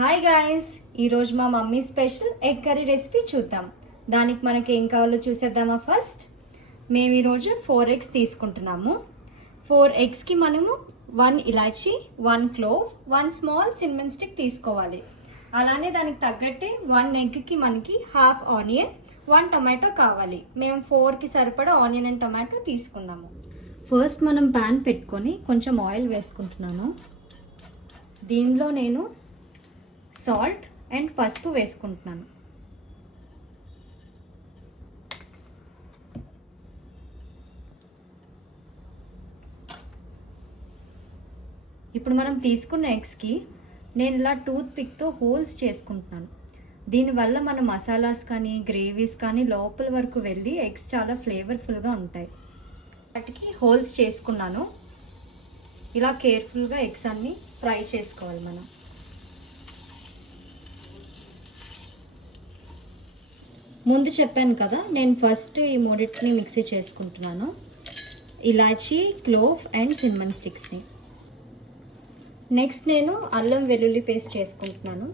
Hi guys, ఈరోజు మా mummy special egg curry recipe చూద్దాం. దానికి మనకి ఏం కావాలో చూసేద్దామా. ఫస్ట్ మేము ఈరోజు 4 eggs తీసుకుంటున్నాము. 4 eggsకి మనము 1 ఇలాచీ, 1 క్లోవ్, 1 స్మాల్ సిన్నమన్ స్టిక్ తీసుకోవాలి. అలానే దానికి తగ్గట్టే 1 ఎగ్కి మనకి హాఫ్ ఆనియన్, 1 టమాటో కావాలి. మేము 4కి సరిపడా ఆనియన్ అండ్ టమాటో తీసుకున్నాము. ఫస్ట్ మనం ప్యాన్ పెట్టుకొని కొంచెం ఆయిల్ వేసుకుంటున్నాను. దీనిలో నేను సాల్ట్ అండ్ పసుపు వేసుకుంటున్నాను. ఇప్పుడు మనం తీసుకున్న ఎగ్స్కి నేను ఇలా టూత్ పిక్తో హోల్స్ చేసుకుంటున్నాను. దీనివల్ల మన మసాలాస్ కానీ గ్రేవీస్ కానీ లోపల వరకు వెళ్ళి ఎగ్స్ చాలా ఫ్లేవర్ఫుల్గా ఉంటాయి. వాటికి హోల్స్ చేసుకున్నాను. ఇలా కేర్ఫుల్గా ఎగ్స్ అన్నీ ఫ్రై చేసుకోవాలి మనం. ముందు చెప్పాను కదా, నేను ఫస్ట్ ఈ మూడింటిని మిక్సీ చేసుకుంటున్నాను. ఇలాచీ, క్లోవ్ అండ్ సిన్నమన్ స్టిక్స్ని. నెక్స్ట్ నేను అల్లం వెల్లుల్లి పేస్ట్ చేసుకుంటున్నాను.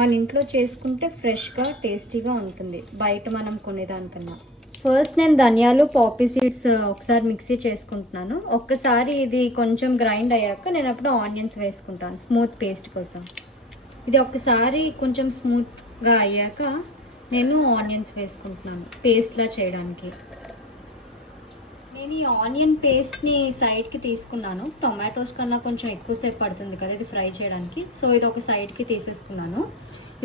మన ఇంట్లో చేసుకుంటే ఫ్రెష్గా టేస్టీగా ఉంటుంది బయట మనం కొనేదానికన్నా. ఫస్ట్ నేను ధనియాలు, పాపీ సీడ్స్ ఒకసారి మిక్సీ చేసుకుంటున్నాను. ఒక్కసారి ఇది కొంచెం గ్రైండ్ అయ్యాక నేను అప్పుడు ఆనియన్స్ వేసుకుంటాను స్మూత్ పేస్ట్ కోసం. ఇది ఒక్కసారి కొంచెం స్మూత్గా అయ్యాక నేను ఆనియన్స్ వేసుకుంటున్నాను పేస్ట్లా చేయడానికి. నేను ఈ ఆనియన్ పేస్ట్ని సైడ్కి తీసుకున్నాను. టొమాటోస్ కన్నా కొంచెం ఎక్కువసేపు పడుతుంది కదా ఇది ఫ్రై చేయడానికి, సో ఇది ఒక సైడ్కి తీసేసుకున్నాను.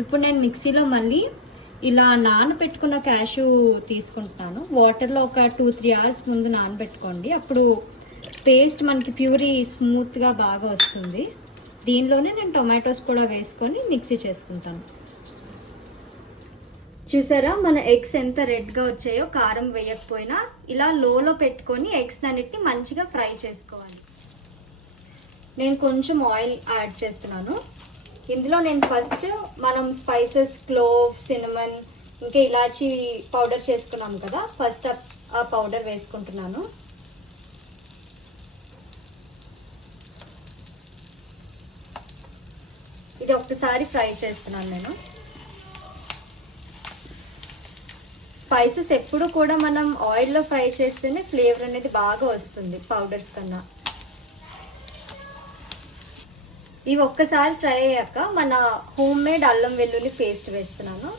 ఇప్పుడు నేను మిక్సీలో మళ్ళీ ఇలా నానబెట్టుకున్న క్యాషు తీసుకుంటున్నాను. వాటర్లో ఒక 2-3 hours ముందు నానబెట్టుకోండి, అప్పుడు పేస్ట్ మనకి ప్యూరీ స్మూత్గా బాగా వస్తుంది. దీనిలోనే నేను టొమాటోస్ కూడా వేసుకొని మిక్సీ చేసుకుంటాను. చూసారా మన ఎగ్స్ ఎంత రెడ్గా వచ్చాయో, కారం వేయకపోయినా. ఇలా లోలో పెట్టుకొని ఎగ్స్ అన్నిటిని మంచిగా ఫ్రై చేసుకోవాలి. నేను కొంచెం ఆయిల్ యాడ్ చేస్తున్నాను. ఇందులో నేను ఫస్ట్ మనం స్పైసెస్ క్లోవ్, సిన్నమన్ ఇంకా ఇలాచీ పౌడర్ చేసుకున్నాం కదా, ఫస్ట్ ఆ పౌడర్ వేసుకుంటున్నాను. ఇది ఒక్కసారి ఫ్రై చేస్తున్నాను నేను. స్పైసెస్ ఎప్పుడు కూడా మనం ఆయిల్లో ఫ్రై చేస్తేనే ఫ్లేవర్ అనేది బాగా వస్తుంది పౌడర్స్ కన్నా. ఇవి ఒక్కసారి ఫ్రై అయ్యాక మన హోమ్ మేడ్ అల్లం వెల్లుల్లి పేస్ట్ వేస్తున్నాను.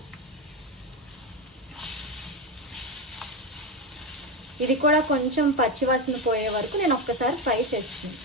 ఇది కూడా కొంచెం పచ్చివాసన పోయే వరకు నేను ఒక్కసారి ఫ్రై చేస్తున్నాను.